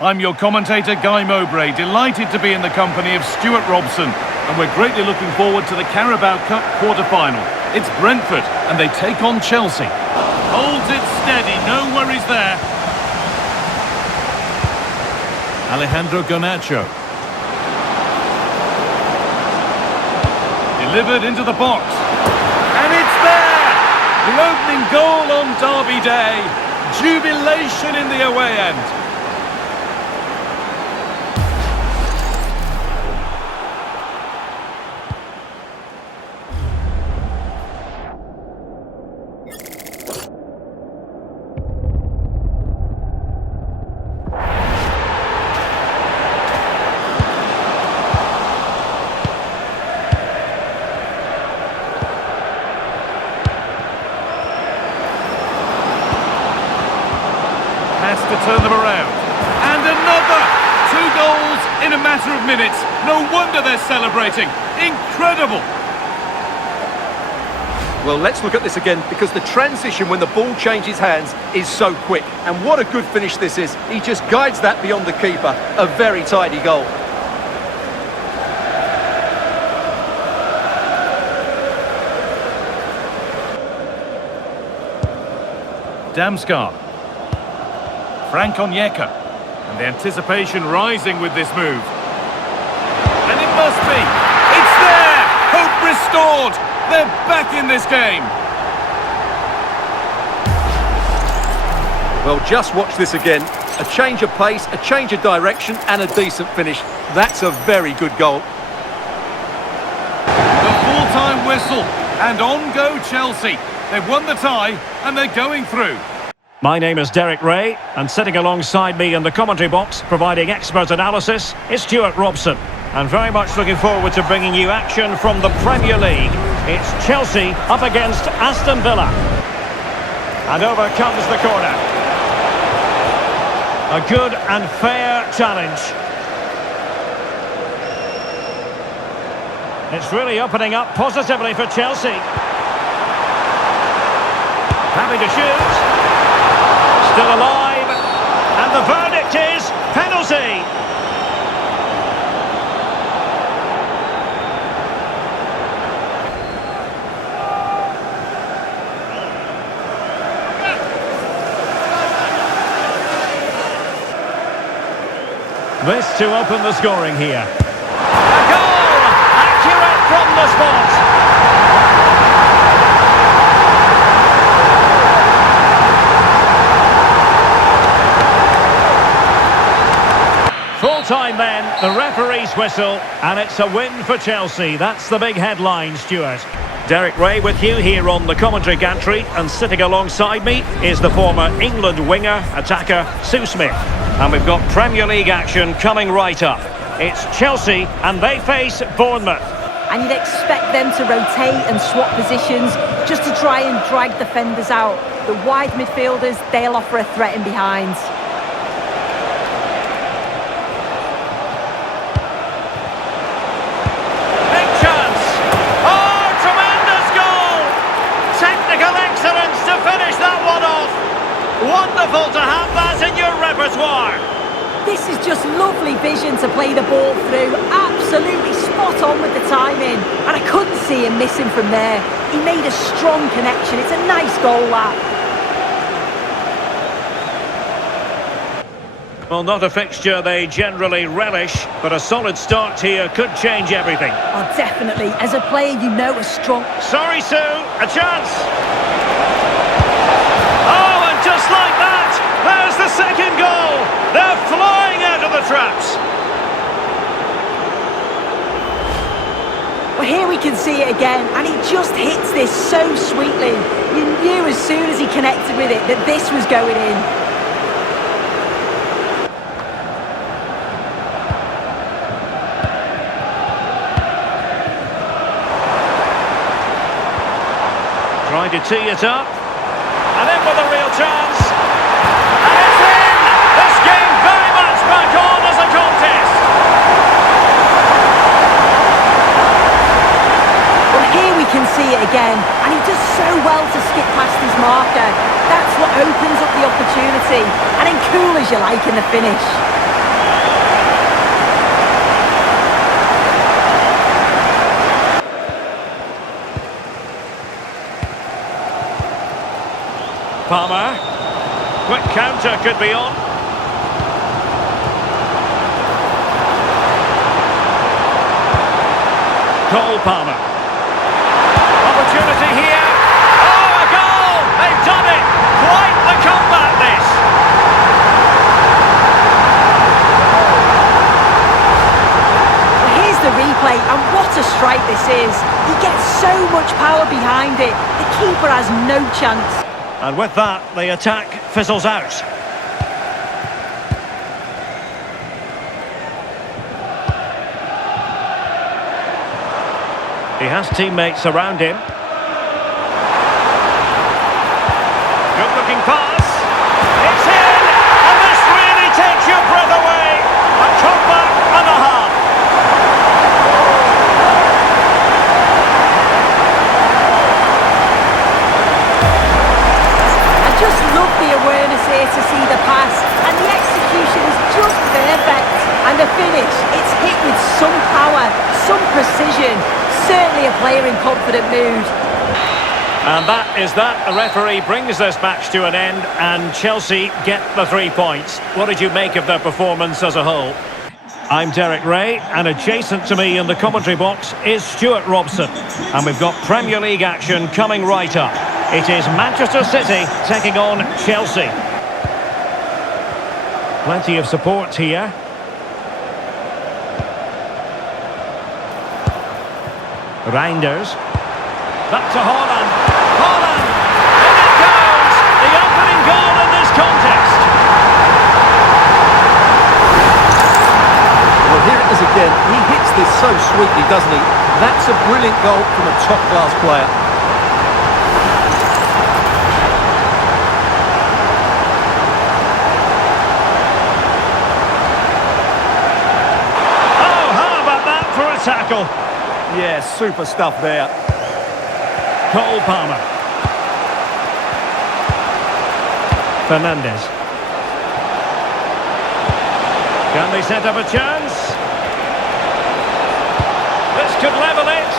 I'm your commentator, Guy Mowbray, delighted to be in the company of Stuart Robson, and we're greatly looking forward to the Carabao Cup quarter-final. It's Brentford, and they take on Chelsea. Holds it steady, no worries there. Alejandro Garnacho. Delivered into the box. And it's there! The opening goal on Derby Day. Jubilation in the away end. Has to turn them around. And another! 2 goals in a matter of minutes. No wonder they're celebrating. Incredible! Well, let's look at this again, because the transition when the ball changes hands is so quick. And what a good finish this is. He just guides that beyond the keeper. A very tidy goal. Damskar. Frank Onyeka, and the anticipation rising with this move. And it must be! It's there! Hope restored! They're back in this game! Well, just watch this again. A change of pace, a change of direction, and a decent finish. That's a very good goal. The full-time whistle, and on go Chelsea. They've won the tie, and they're going through. My name is Derek Ray, and sitting alongside me in the commentary box, providing expert analysis, is Stuart Robson. And very much looking forward to bringing you action from the Premier League. It's Chelsea up against Aston Villa. And over comes the corner. A good and fair challenge. It's really opening up positively for Chelsea. Happy to shoot. Still alive, and the verdict is penalty. This to open the scoring here. A goal! Accurate from the spot. Full-time then, the referee's whistle, and it's a win for Chelsea. That's the big headline, Stuart. Derek Ray with you here on the commentary gantry, and sitting alongside me is the former England winger, attacker, Sue Smith. And we've got Premier League action coming right up. It's Chelsea, and they face Bournemouth. And you'd expect them to rotate and swap positions just to try and drag defenders out. The wide midfielders, they'll offer a threat in behind. Wonderful to have that in your repertoire. This is just lovely vision to play the ball through. Absolutely spot on with the timing. And I couldn't see him missing from there. He made a strong connection. It's a nice goal, that. Well, not a fixture they generally relish, but a solid start here could change everything. Oh, definitely. As a player, you know a strong... Sorry, Sue. A chance. Just like that, there's the second goal. They're flying out of the traps. Well, here we can see it again, and he just hits this so sweetly. You knew as soon as he connected with it that this was going in. Trying to tee it up. And in with a real chance. And it's in! This game very much back on as a contest. Well, here we can see it again. And he does so well to skip past his marker. That's what opens up the opportunity. And then cool as you like in the finish. Palmer. Quick counter could be on. Cole Palmer. Opportunity here. Oh, a goal! They've done it! Quite the comeback, this! Here's the replay, and what a strike this is. He gets so much power behind it. The keeper has no chance. And with that, the attack fizzles out. He has teammates around him. Good-looking pass. It's in! And this really takes your breath away. A comeback and a half. I just love the awareness here to see the pass, and the execution is just perfect. And the finish, it's hit with some power, some precision. Certainly a player in confident mood. And that is that. The referee brings this match to an end, and Chelsea get the 3 points. What did you make of their performance as a whole? I'm Derek Ray, and adjacent to me in the commentary box is Stuart Robson. And we've got Premier League action coming right up. It is Manchester City taking on Chelsea. Plenty of support here. Reinders. Back to Haaland. Haaland! In it goes! The opening goal in this contest. Well, here it is again. He hits this so sweetly, doesn't he? That's a brilliant goal from a top-class player. Oh, how about that for a tackle? Yeah, super stuff there. Cole Palmer. Fernandes. Can they set up a chance? This could level it.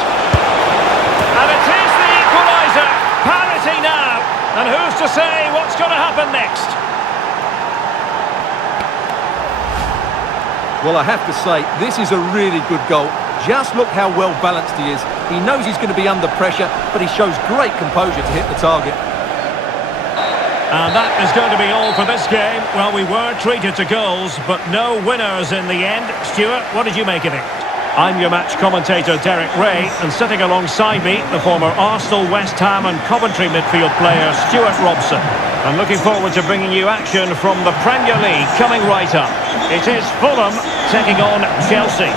And it is the equaliser. Parity now. And who's to say what's going to happen next? Well, I have to say, this is a really good goal. Just look how well balanced he is. He knows he's going to be under pressure, but he shows great composure to hit the target. And that is going to be all for this game. Well, we were treated to goals, but no winners in the end. Stuart, what did you make of it? I'm your match commentator, Derek Ray, and sitting alongside me, the former Arsenal, West Ham and Coventry midfield player, Stuart Robson. I'm looking forward to bringing you action from the Premier League coming right up. It is Fulham taking on Chelsea.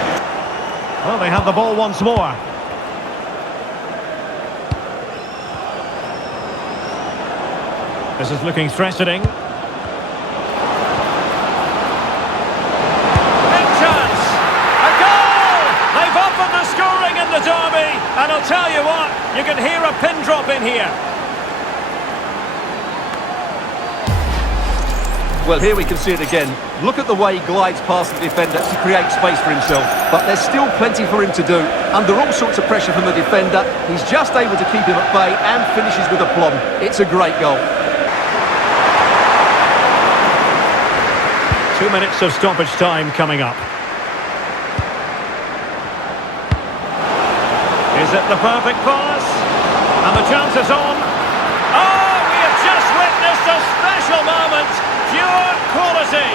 Well, they have the ball once more. This is looking threatening. Big chance! A goal! They've opened the scoring in the derby, and I'll tell you what, you can hear a pin drop in here. Well, here we can see it again. Look at the way he glides past the defender to create space for himself. But there's still plenty for him to do. Under all sorts of pressure from the defender, he's just able to keep him at bay and finishes with aplomb. It's a great goal. 2 minutes of stoppage time coming up. Is it the perfect pass? And the chance is on. Oh, we have just witnessed a special moment. Pure quality.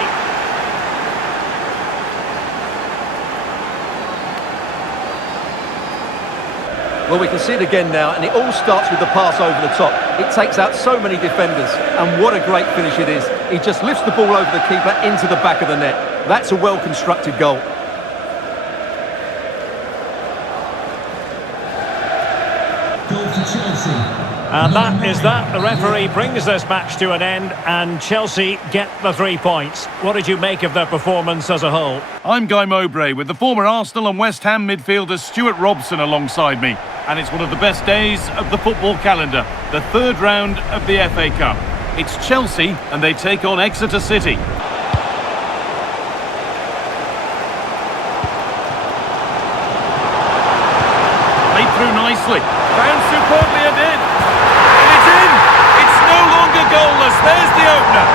Well, we can see it again now, and it all starts with the pass over the top. It takes out so many defenders, and what a great finish it is. He just lifts the ball over the keeper into the back of the net. That's a well-constructed goal. Goal for Chelsea. And that is that. The referee brings this match to an end, and Chelsea get the 3 points. What did you make of their performance as a whole? I'm Guy Mowbray with the former Arsenal and West Ham midfielder Stuart Robson alongside me. And it's one of the best days of the football calendar, the third round of the FA Cup. It's Chelsea and they take on Exeter City. Played through nicely, bounced superbly and in. And it's in! It's no longer goalless. There's the opener.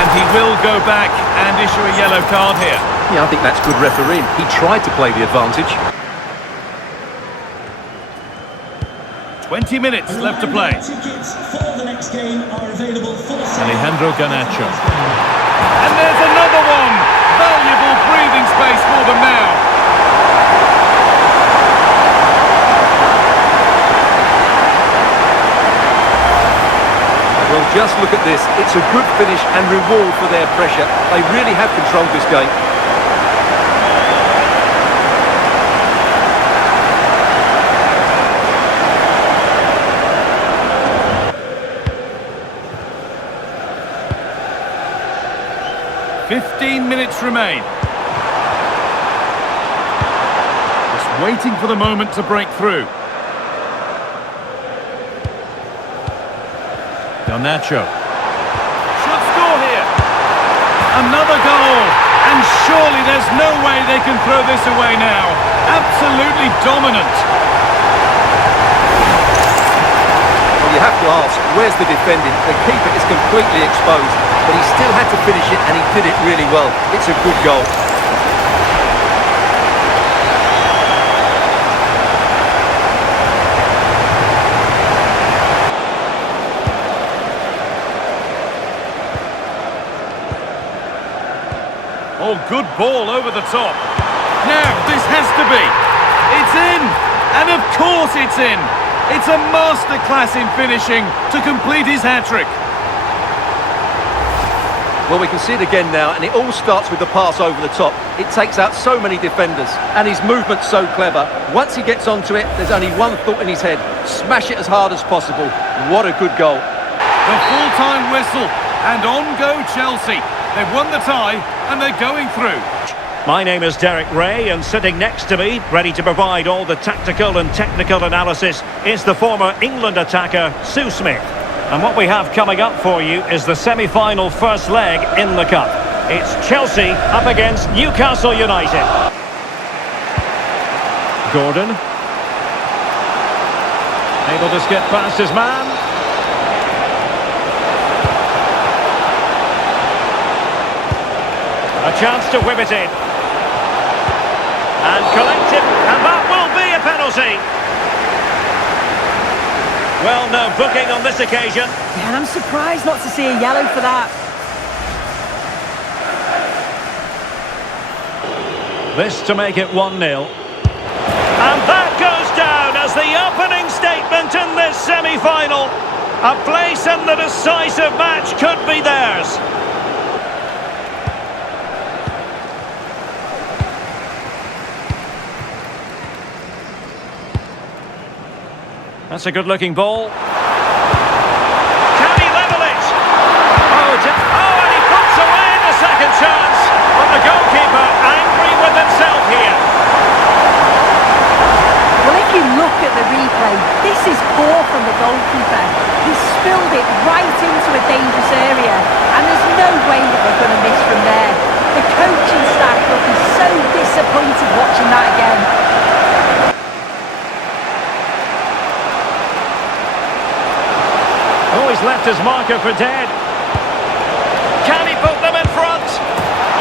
And he will go back and issue a yellow card here. Yeah, I think that's good refereeing. He tried to play the advantage. 20 minutes left to play. Tickets for the next game are available for sale. Alejandro Garnacho. And there's another one! Valuable breathing space for them now. Well, just look at this. It's a good finish and reward for their pressure. They really have controlled this game. "15 minutes remain. Just waiting for the moment to break through. Garnacho. Should score here. Another goal. And surely there's no way they can throw this away now. Absolutely dominant. Well, you have to ask, where's the defending? The keeper is completely exposed, but he still had to finish it, and he did it really well. It's a good goal. Oh, good ball over the top. Now, this has to be. It's in! And of course it's in! It's a masterclass in finishing to complete his hat-trick. Well, we can see it again now, and it all starts with the pass over the top. It takes out so many defenders, and his movement's so clever. Once he gets onto it, there's only one thought in his head. Smash it as hard as possible. What a good goal. The full-time whistle, and on go Chelsea. They've won the tie, and they're going through. My name is Derek Ray, and sitting next to me, ready to provide all the tactical and technical analysis, is the former England attacker, Sue Smith. And what we have coming up for you is the semi-final first leg in the Cup. It's Chelsea up against Newcastle United. Gordon. Able to skip past his man. A chance to whip it in. And collect it, and that will be a penalty. Well, no booking on this occasion. Yeah, and I'm surprised not to see a yellow for that. This to make it 1-0. And that goes down as the opening statement in this semi-final. A place in the decisive match could be theirs. That's a good-looking ball. Can he level it? Oh, and he puts away the second chance. But the goalkeeper angry with himself here. Well, if you look at the replay, this is poor from the goalkeeper. He spilled it right into a dangerous area, and there's no way that they're going to miss from there. The coaching staff will be so disappointed watching that again. Oh, he's left his marker for dead. Can he put them in front?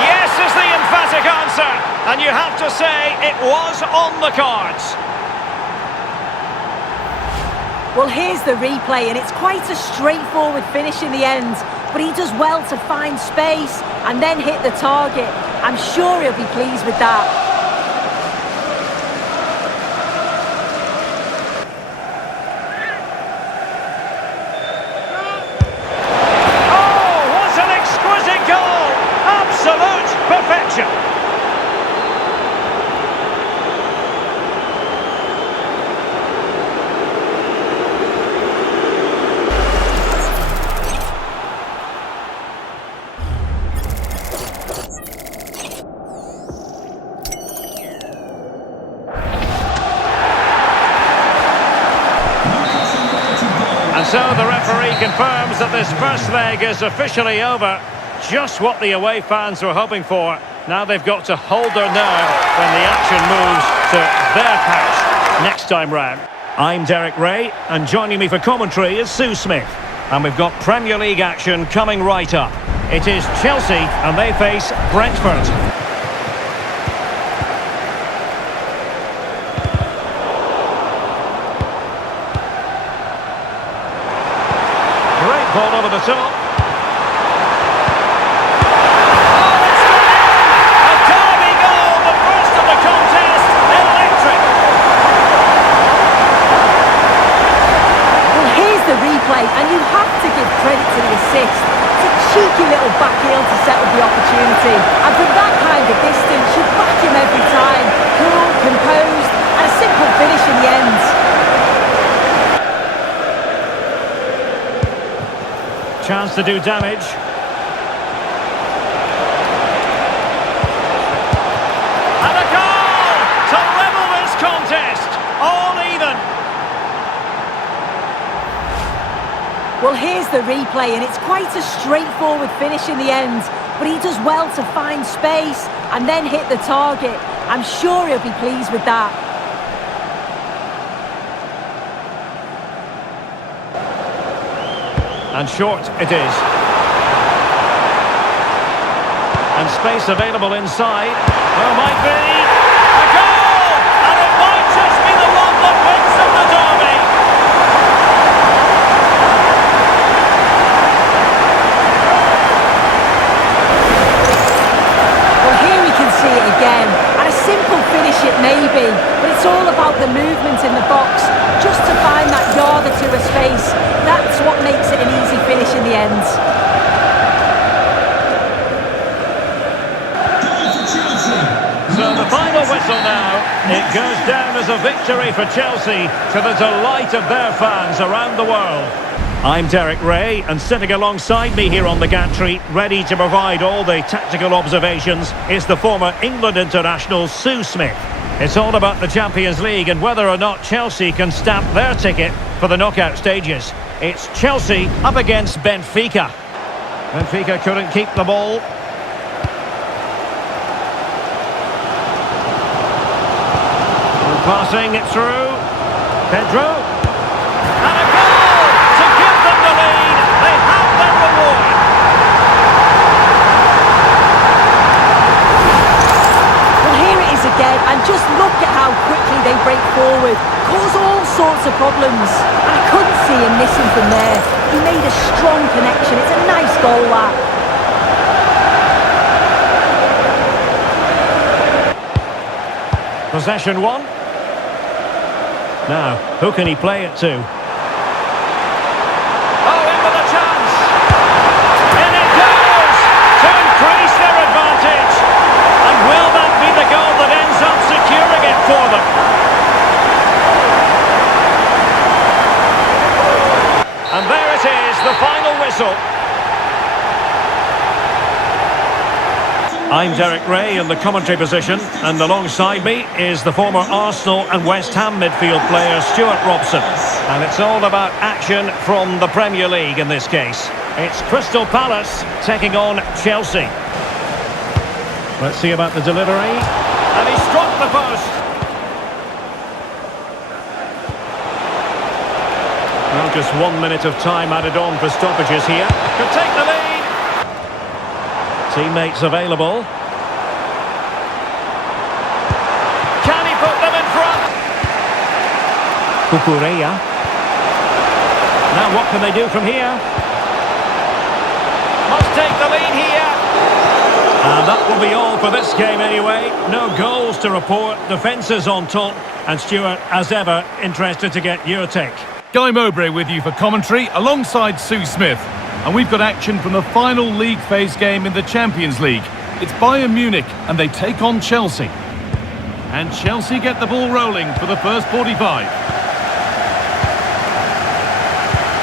Yes is the emphatic answer. And you have to say it was on the cards. Well, here's the replay, and it's quite a straightforward finish in the end. But he does well to find space and then hit the target. I'm sure he'll be pleased with that. Perfection. And so the referee confirms that this first leg is officially over. Just what the away fans were hoping for. Now they've got to hold their nerve when the action moves to their patch. next time round. I'm Derek Ray, and joining me for commentary is Sue Smith. And we've got Premier League action coming right up. It is Chelsea, and they face Brentford. Great ball over the top. Oh, it's gone in! A derby goal, the first of the contest. Electric! Well, here's the replay, and you have to give credit to the assist. It's a cheeky little backheel to set up the opportunity. And from that kind of distance, you back him every time. Cool, composed, and a simple finish in the end. Chance to do damage. And a goal to level this contest. All even. Well, here's the replay, and it's quite a straightforward finish in the end. But he does well to find space and then hit the target. I'm sure he'll be pleased with that. And short it is. And space available inside. Oh, might be a goal! And it might just be the one that wins them the derby. Well, here we can see it again. And a simple finish it may be, but it's all about the movement in the box. Just to find that yard or two of space. That's what makes it an easy finish in the end. So the final whistle now. It goes down as a victory for Chelsea, to the delight of their fans around the world. I'm Derek Ray, and sitting alongside me here on the gantry, ready to provide all the tactical observations, is the former England international Sue Smith. It's all about the Champions League and whether or not Chelsea can stamp their ticket for the knockout stages. It's Chelsea up against Benfica. Benfica couldn't keep the ball. Passing it through. Pedro. And a goal to give them the lead. They have their reward. Well, here it is again, and just look at how quickly they break forward. Cause all sorts of problems. And I couldn't see him missing from there. He made a strong connection. It's a nice goal, that. Possession one. Now, who can he play it to? Oh, in with a chance! In it goes! To increase their advantage! And will that be the goal that ends up securing it for them? And there it is, the final whistle. I'm Derek Ray in the commentary position, and alongside me is the former Arsenal and West Ham midfield player Stuart Robson. And it's all about action from the Premier League in this case. It's Crystal Palace taking on Chelsea. Let's see about the delivery. And he struck the post. Well, just 1 minute of time added on for stoppages here. Could take the lead. Teammates available. Can he put them in front? Cucurella. Now what can they do from here? Must take the lead here. And that will be all for this game anyway. No goals to report. Defences on top. And Stuart, as ever, interested to get your take. Guy Mowbray with you for commentary alongside Sue Smith. And we've got action from the final league phase game in the Champions League. It's Bayern Munich and they take on Chelsea. And Chelsea get the ball rolling for the first 45.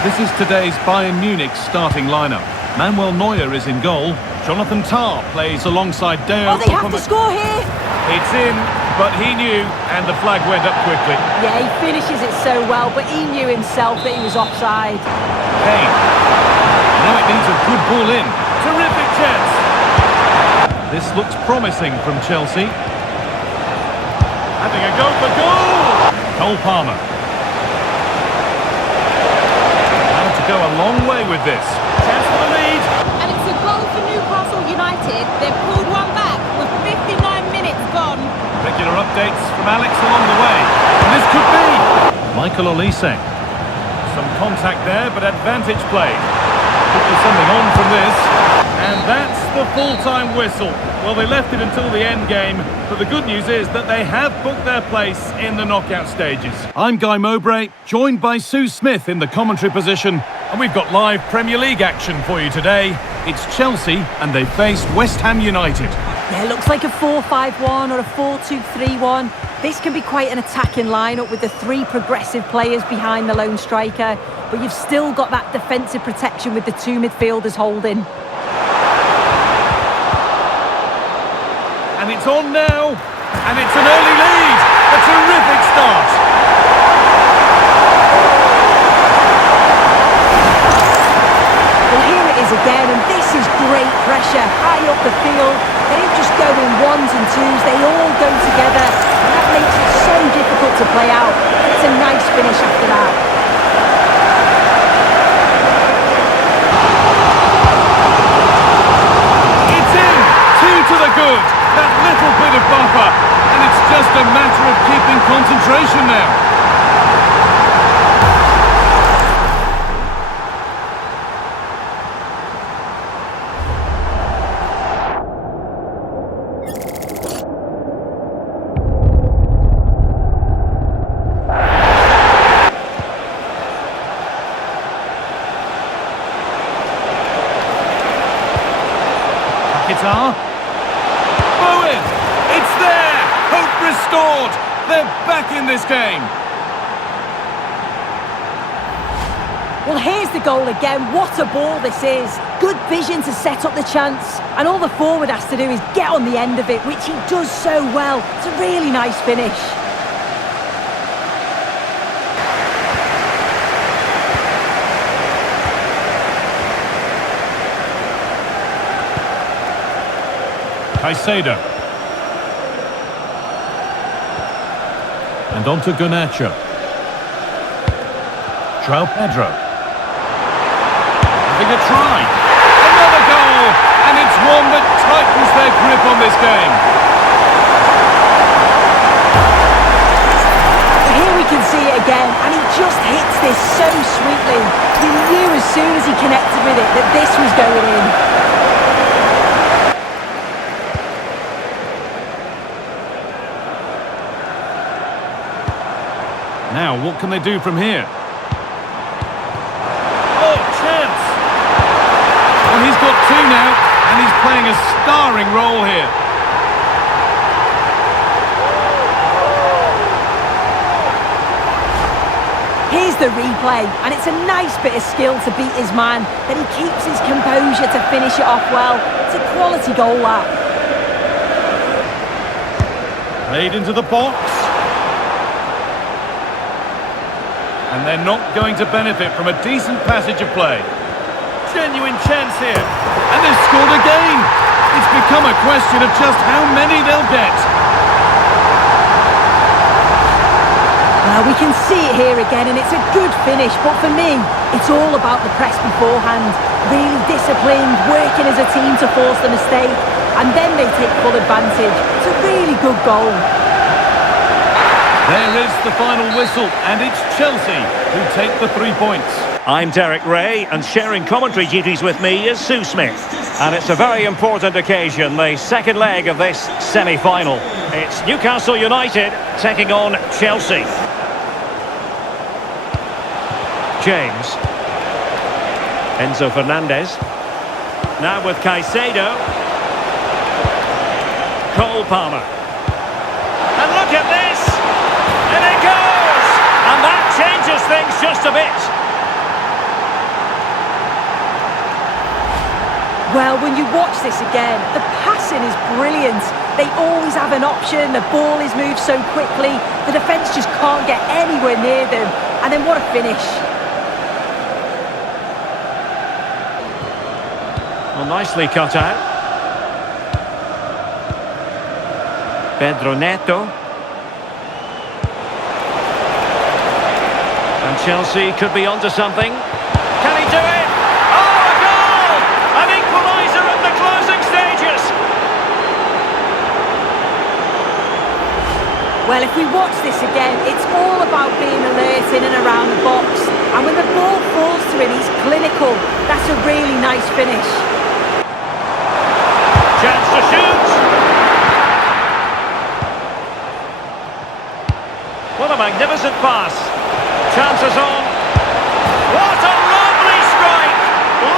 This is today's Bayern Munich starting lineup. Manuel Neuer is in goal. Jonathan Tah plays alongside Deo. Oh, they have to score here! It's in, but he knew, and the flag went up quickly. Yeah, he finishes it so well, but he knew himself that he was offside. Kane. Now it needs a good ball in. Terrific chance. This looks promising from Chelsea. Having a go for goal. Cole Palmer. How to go a long way with this. Chance for the lead. And it's a goal for Newcastle United. They've pulled one back with 59 minutes gone. Regular updates from Alex along the way. And this could be Michael Olise. Some contact there, but advantage played. Could be something on from this. And that's the full-time whistle. Well, they left it until the end game, but the good news is that they have booked their place in the knockout stages. I'm Guy Mowbray, joined by Sue Smith in the commentary position, and we've got live Premier League action for you today. It's Chelsea, and they face West Ham United. Yeah, it looks like a 4-5-1 or a 4-2-3-1. This can be quite an attacking lineup with the three progressive players behind the lone striker, but you've still got that defensive protection with the two midfielders holding. And it's on now, and it's an early lead. A terrific start. Well, here it is again, and this is great pressure, high up the field. They don't just go in ones and twos, they all go together, and that makes it so difficult to play out. It's a nice finish after that. It's in, two to the good. That little bit of buffer, and it's just a matter of keeping concentration now. Guitar. Bowen! It's there! Hope restored! They're back in this game! Well, here's the goal again. What a ball this is. Good vision to set up the chance. And all the forward has to do is get on the end of it, which he does so well. It's a really nice finish. Caicedo. And on to Garnacho. João Pedro. Having a try. Another goal! And it's one that tightens their grip on this game. Here we can see it again, and he just hits this so sweetly. You knew as soon as he connected with it that this was going in. Now, what can they do from here? Oh, chance! Well, he's got two now, and he's playing a starring role here. Here's the replay, and it's a nice bit of skill to beat his man, but he keeps his composure to finish it off well. It's a quality goal, that. Played into the box. And they're not going to benefit from a decent passage of play. Genuine chance here. And they've scored again. It's become a question of just how many they'll get. Well, we can see it here again, and it's a good finish, but for me, it's all about the press beforehand. Really disciplined, working as a team to force the mistake, and then they take full advantage. It's a really good goal. There is the final whistle, and it's Chelsea who take the 3 points. I'm Derek Ray, and sharing commentary duties with me is Sue Smith. And it's a very important occasion, the second leg of this semi-final. It's Newcastle United taking on Chelsea. James. Enzo Fernandez. Now with Caicedo. Cole Palmer. And look at this! And it goes! And that changes things just a bit. Well, when you watch this again, the passing is brilliant. They always have an option, the ball is moved so quickly, the defence just can't get anywhere near them. And then what a finish. Well, nicely cut out. Pedro Neto. Chelsea could be onto something. Can he do it? Oh, a goal! An equaliser in the closing stages. Well, if we watch this again, it's all about being alert in and around the box. And when the ball falls to him, he's clinical. That's a really nice finish. Chance to shoot. What a magnificent pass. Chances on. What a lovely strike!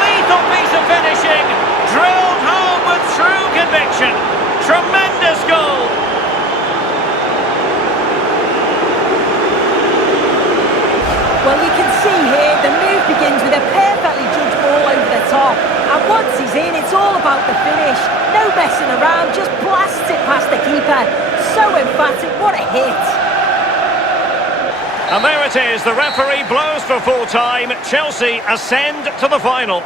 Lethal piece of finishing. Drilled home with true conviction. Tremendous goal. Well, you can see here, the move begins with a perfectly judged ball over the top. And once he's in, it's all about the finish. No messing around, just blasts it past the keeper. So emphatic, what a hit. And there it is, the referee blows for full time. Chelsea ascend to the final.